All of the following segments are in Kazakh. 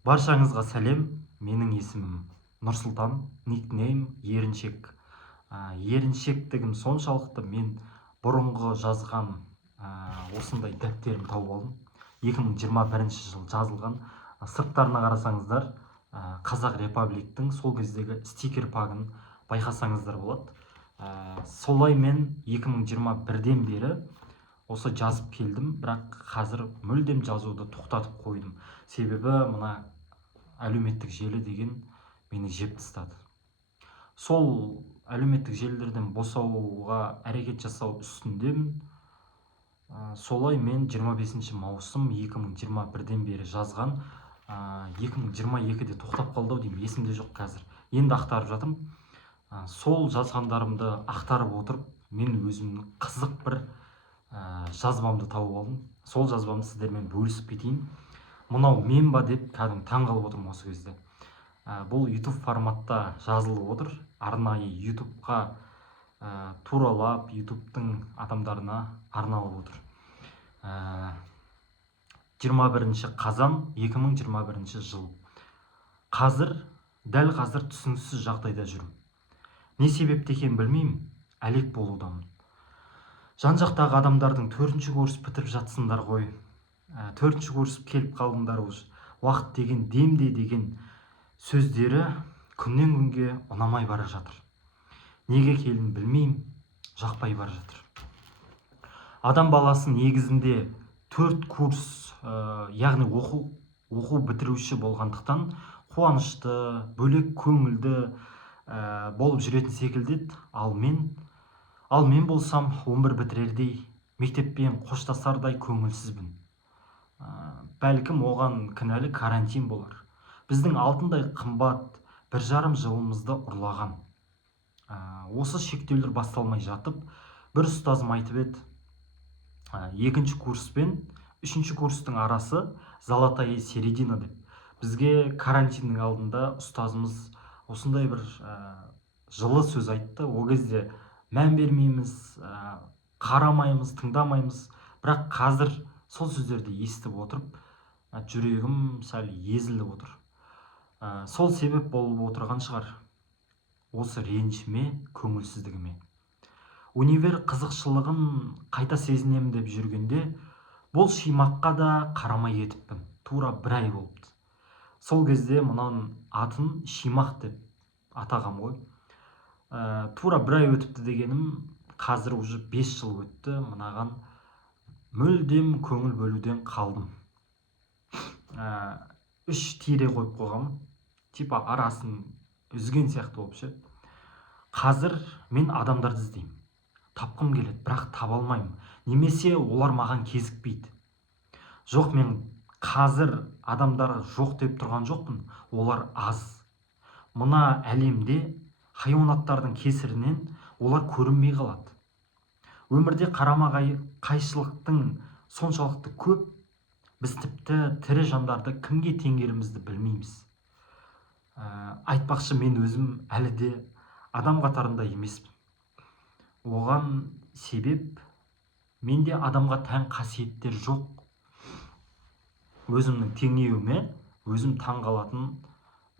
Баршаңызға сәлем. Менің есімім Нұрсұлтан, никнейм Еріншек. Еріншектігім соншалықты мен бұрынғы жазған осындай дәптерім тауып алдым. 2021 жыл жазылған. Сырттарына қарасаңыздар, Қазақ Репабликтің сол кездегі стикер пагын байқасаңыздар болады. Солай мен 2021-ден бері осы жазып келдім, бірақ қазір мүлдем жазуды тоқтатып қойдым. Себебі мына әлеуметтік желі деген мені жеп тастады. Сол әлеуметтік желілерден босауға әрекет жасау үстіндемін. Солай мен 25 маусым 2021-ден бері жазған, 2022-де тоқтап қалды деймін, есімде жоқ қазір. Енді ақтарып жатырмын. Сол жазғандарымды ақтарып отырып, мен өзімнің қызық бір жазбамды тауып алдым. Сол жазбамды сіздермен бөлісіп кетейін. Мынау мен ба деп кәдімгі таң қалып отырмын осы кезде. Бұл YouTube форматта жазылып отыр. Арнайы YouTube'қа туралап, YouTube'тың адамдарына арналып отыр. 21 қазан 2021 жыл. Дәл қазір түсініксіз жағдайда жүрмін. Не себепті екенін білмеймін, әлек болудамын. Жан-жақтағы адамдардың 4-ші курс бітіріп жатсыңдар ғой. 4-ші курс келіп қалдыңдар уже. Уақыт деген демде деген сөздері күннен күнге ұнамай бара жатыр. Неге екенін білмеймін, жақпай бара жатыр. Адам баласы негізінде 4 курс, яғни оқу бітіруші болғандықтан қуанышты, бөлек көңілді болып жүретін секілді. Ал мен болсам 11 бітірердей, мектеппен қоштасардай көңілсізбін. Бәлкім оған кінәлі карантин болар. Біздің алтындай қымбат 1,5 жылымызды ұрлаған. Осы шектеулер басталмай жатып, бір ұстазым айтып еді, 2-ші курс пен 3-ші курстың арасы золотая середина деп. Бізге карантиннің алдында ұстазымыз осындай бір жылы сөз айтты. Ол кезде мән бермейміз, қарамаймыз, тыңдамаймыз. Бірақ қазір сол сөздерді естіп отырып, жүрегім сәл езіліп отыр. Сол себеп болып отырған шығар осы ренішіме, көңілсіздігіме. Универ қызықшылығын қайта сезінемін деп жүргенде, бұл шимаққа да қарамай кетіппін. Тура 1 ай болыпты. Сол кезде мұның атын Шимақ деп атағам ғой. Тура 1 ай өтіпті дегенім, қазір уже 5 жыл өтті. Мынаған мүлдем көңіл бөлуден қалдым. 3 тире қойып қойғам, типа арасын үзген сияқты болып ше. Қазір мен адамдарды іздеймін. Тапқым келеді, бірақ таба алмаймын. Немесе олар маған кезікпейді. Жоқ, мен қазір адамдар жоқ деп тұрған жоқпын, олар аз. Мына әлемде хайуанаттардың кесірінен олар көрінбей қалады. Өмірде қарама-қайшылықтың соншалықты көп, біз тіпті тірі жандарды кімге теңгерімізді білмейміз. Айтпақшы, мен өзім әлі де адам қатарында емеспін. Оған себеп, менде адамға тән қасиеттер жоқ. Өзімнің теңеуіме өзім таң қалатын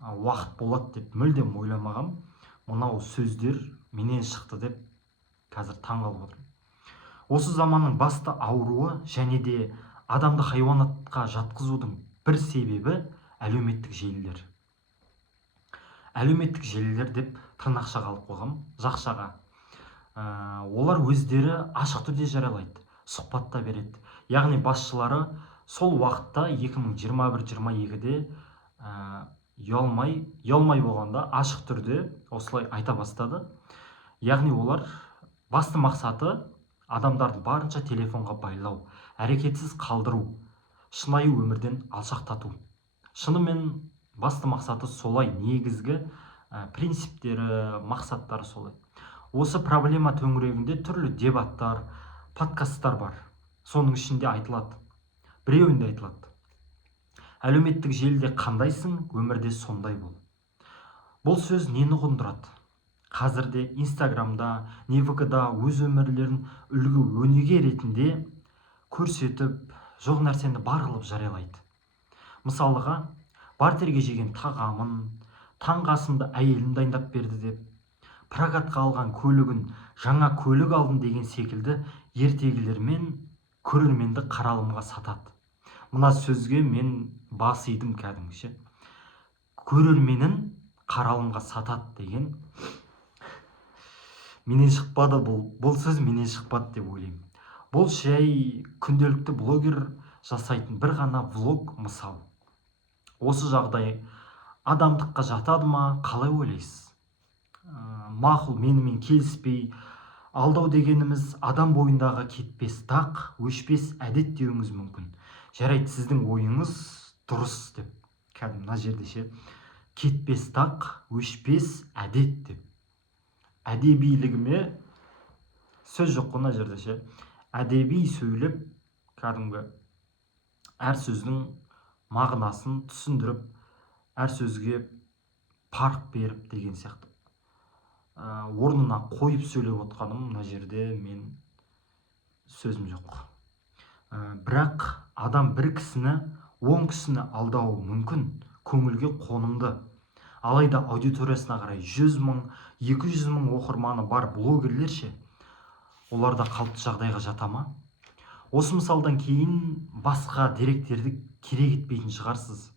уақыт болады деп мүлдем ойламағам. Мынау сөздер менен шықты деп қазір таң қалып отырмын. Осы заманның басты ауруы және де адамды хайуанатқа жатқызудың бір себебі әлеуметтік желілер. Әлеуметтік желілер деп тырнақша қалып қойғам, жақшаға. Олар өздері ашық түрде жариялайды, сұхбатта береді. Яғни басшылары сол уақытта 2021-22-де ұялмай болғанда ашық түрде осылай айта бастады. Яғни олар басты мақсаты адамдарды барынша телефонға байлау, әрекетсіз қалдыру, шынайы өмірден алшақтату. Шынымен басты мақсаты солай, негізгі принциптері, мақсаттары солай. Осы проблема төңірегінде түрлі дебаттар, подкасттар бар. Соның ішінде айтылады. Біреуінде айтылады: әлеуметтік желіде қандайсың, өмірде сондай бол. Бұл сөз нені ұғындырады? Қазірде Инстаграмда, не ВК-да өз өмірлерін үлгі өнеге ретінде көрсетіп, жоқ нәрсені бар қылып жариялайды. Мысалыға, бартерге жеген тағамын, таңғы асымды әйелім дайындап берді деп, прокатқа алған көлігін жаңа көлік алдым деген секілді ертегілермен көрерменді қаралымға сатады. Мына сөзге мен бас идім кәдімгіше. Көрерменін қаралымға сатады деген менен шықпады, бұл сөз менен шықпады деп ойлаймын. Бұл жай күнделікті блогер жасайтын бір ғана влог мысал. Осы жағдай адамдыққа жатады ма, қалай ойлайсыз? Мақұл, менімен келіспей, алдау дегеніміз адам бойындағы кетпес дақ, өшпес әдет деуіңіз мүмкін. Жарайды, сіздің ойыңыз дұрыс деп. Кәдімгі мына жерде ше, кетпес дақ, өшпес әдет деп. Әдебилігіме сөз жоқ мына жерде ше. Әдеби сөйлеп, кәдімгі әр сөздің мағынасын түсіндіріп, әр сөзге парқ беріп деген сияқты. Орнына қойып сөйлеп отқаным мына жерде мен сөзім жоқ. Бірақ адам бір кісіні, 10 кісіні алдауы мүмкін, көңілге қонымды. Алайда аудиториясына қарай 100 мың, 200 мың оқырманы бар блогерлер ше, оларда қалыпты жағдайға жата ма? Осы мысалдан кейін басқа деректерді керек етпейтін шығарсыз.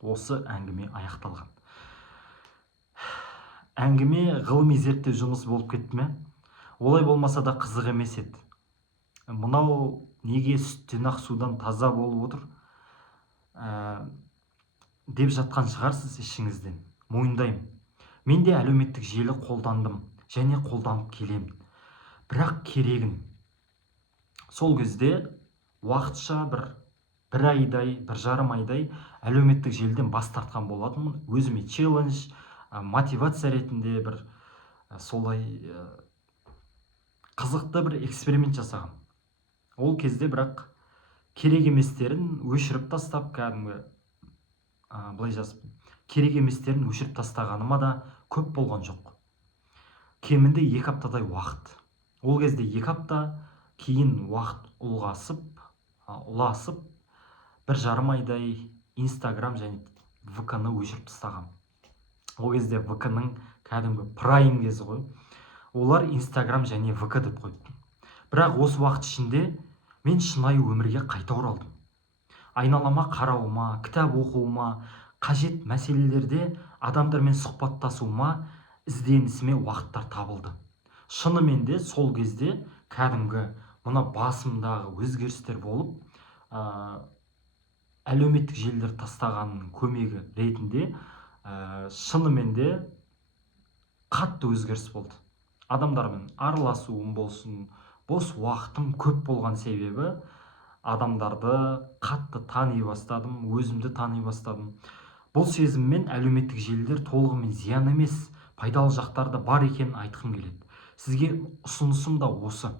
Осы әңгіме аяқталған. Әңгіме ғылыми зерттеу жұмысы болып кетті ме? Олай болмаса да қызық емес еді. Мынау неге сүттен ақ судан таза болып отыр деп жатқан шығарсыз ішіңізден. Мойындаймын. Мен де әлеуметтік желі қолдандым және қолданып келем. Бірақ керегін. Сол кезде уақытша бір айдай, бір жарым айдай әлеуметтік желіден бас тартқан болатынмын. Өзіме челлендж, мотивация ретінде бір солай қызықты бір эксперимент жасаған. Ол кезде бірақ керек еместерін өшіріп тастап, кәдімгі былай жазып, керек еместерін өшіріп тастағаныма да көп болған жоқ. Кемінде 2 аптадай уақыт. Ол кезде 2 апта кейін уақыт ұласып, бір жарым айдай Инстаграм және ВК-ны өшіріп тастағам. Ол кезде ВК-ның кәдімгі прайм кезі ғой. Олар Инстаграм және ВК деп қойды. Бірақ осы уақыт ішінде мен шынайы өмірге қайта оралдым. Айналама қарауыма, кітап оқуыма, қажет мәселелерде адамдармен сұхбаттасуыма, ізденісіме уақыттар табылды. Шынымен де сол кезде кәдімгі мына басымдағы өзгерістер болып, әлеуметтік желілер тастағанның көмегі ретінде шынымен де қатты өзгеріс болды. Адамдармен араласуым болсын, бос уақытым көп болған себебі адамдарды қатты тани бастадым, өзімді тани бастадым. Бұл сезіммен әлеуметтік желілер толығымен зиян емес, пайдалы жақтары да бар екенін айтқым келеді. Сізге ұсынысым да осы.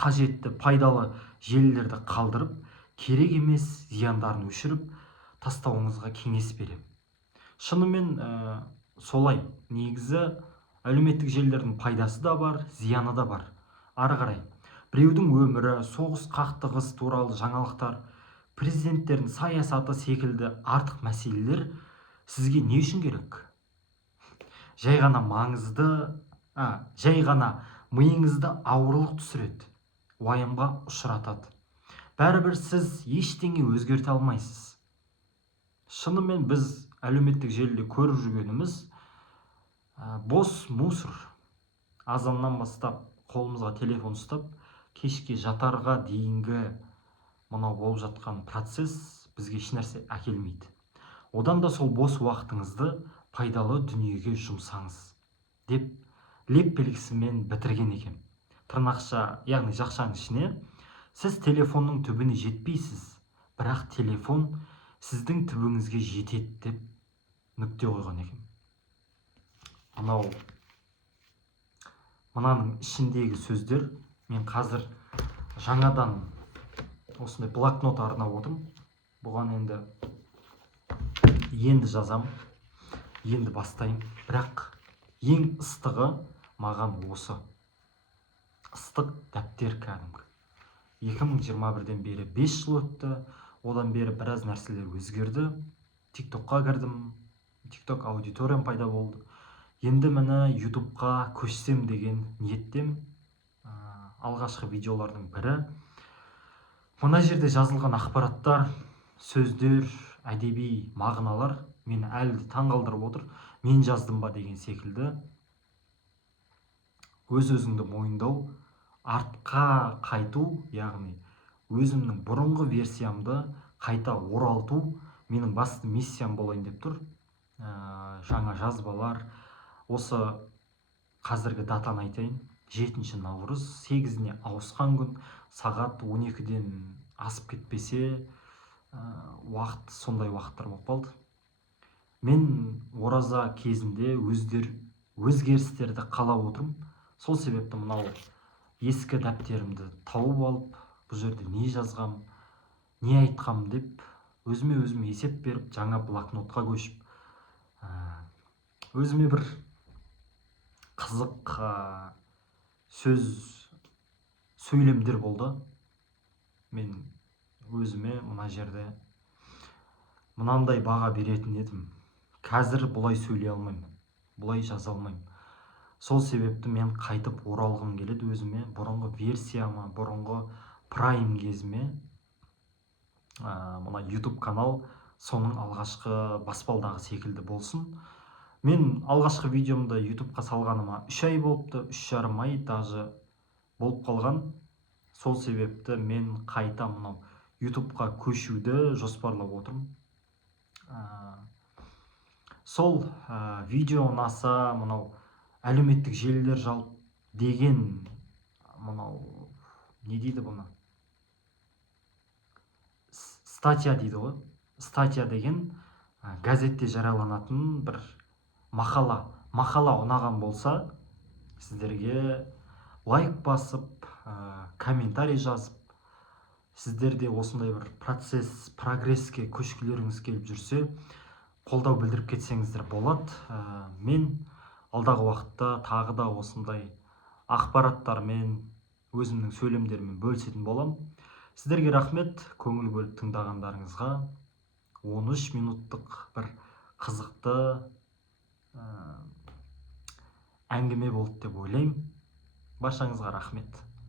Қажетті, пайдалы желілерді қалдырып, керек емес зияндарын өшіріп тастауыңызға кеңес беремін. Шынымен солай. Негізі әлеуметтік желілердің пайдасы да бар, зияны да бар. Ары қарай біреудің өмірі, соғыс қақтығыс туралы жаңалықтар, президенттердің саясаты секілді артық мәселелер сізге не үшін керек? Жай ғана миыңызды ауырлық түсіреді, уайымға ұшыратады. Бәрібір сіз ештеңе өзгерте алмайсыз. Шынымен біз әлеуметтік желіде көріп жүргеніміз бос мусор. Азаннан бастап қолымызға телефон ұстап, кешке жатарға дейінгі мынау болып жатқан процесс бізге ешнәрсе әкелмейді. Одан да сол бос уақытыңызды пайдалы дүниеге жұмсаңыз деп леп белгісімен бітірген екен. Тырнақша, яғни жақшаның ішіне, сіз телефонның түбіне жетпейсіз, бірақ телефон сіздің түбіңізге жетеді деп нүкте қойған екен. Мынаның ішіндегі сөздер, мен қазір жаңадан осындай блокнот арнап отырмын. Бұған енді жазам, енді бастайым. Бірақ ең ыстығы маған осы. Ыстық дәптер кәдімгі. 2021-ден бері 5 жыл өтті. Одан бері біраз нәрселер өзгерді. TikTokқа кірдім, TikTok аудиториям пайда болды. Енді міне YouTubeқа көшсем деген ниеттем. Алғашқы видеолардың бірі. Мына жерде жазылған ақпараттар, сөздер, әдеби мағыналар мені әлі де таңғалдырып отыр. Мен жаздым ба деген секілді. Өз-өзіңді мойындау, артқа қайту, яғни өзімнің бұрынғы версиямды қайта оралту менің басты миссиям болайын деп тұр. Жаңа жазбалар, осы қазіргі датаны айтайын. 7 наурыз 8-не ауысқан күн, сағат 12-ден асып кетпесе, уақыт сондай уақыттар болып қалды. Мен ораза кезінде өзгерістерді қалап отырмын. Сол себепті мынау ескі дәптерімді тауып алып, бұл жерде не жазғам, не айтқам деп өзіме есеп беріп, жаңа блокнотқа көшіп, өзіме бір қызық сөйлемдер болды. Мен өзіме мына жерде мынандай баға беретін едім. Қазір бұлай сөйлей алмаймын, бұлай жаза алмаймын. Сол себепті мен қайтып оралғым келеді өзіме, бұрынғы версияма, бұрынғы прайм кезіме. Мына YouTube канал соның алғашқы баспалдағы секілді болсын. Мен алғашқы видеомды YouTubeқа салғаныма 3 ай болыпты, 3,5 ай даже болып қалған. Сол себепті мен қайта мынау YouTubeқа көшуді жоспарлап отырмын. Сол видео ұнаса, мынау әлеуметтік желілер жалпы деген, мынау не дейді бұны? Статья дейді ғой. Статья деген газетте жарияланатын бір мақала ұнаған болса, сіздерге лайк басып, комментарий жазып, сіздерде осындай бір прогресске көшкілеріңіз келіп жүрсе, қолдау білдіріп кетсеңіздер болады. Мен алдағы уақытта тағы да осындай ақпараттармен, өзімнің сөйлемдерімен бөлісетін болам. Сіздерге рахмет көңіл бөліп тыңдағандарыңызға. 13 минуттық бір қызықты әңгіме болды деп ойлаймын. Баршаңызға рахмет.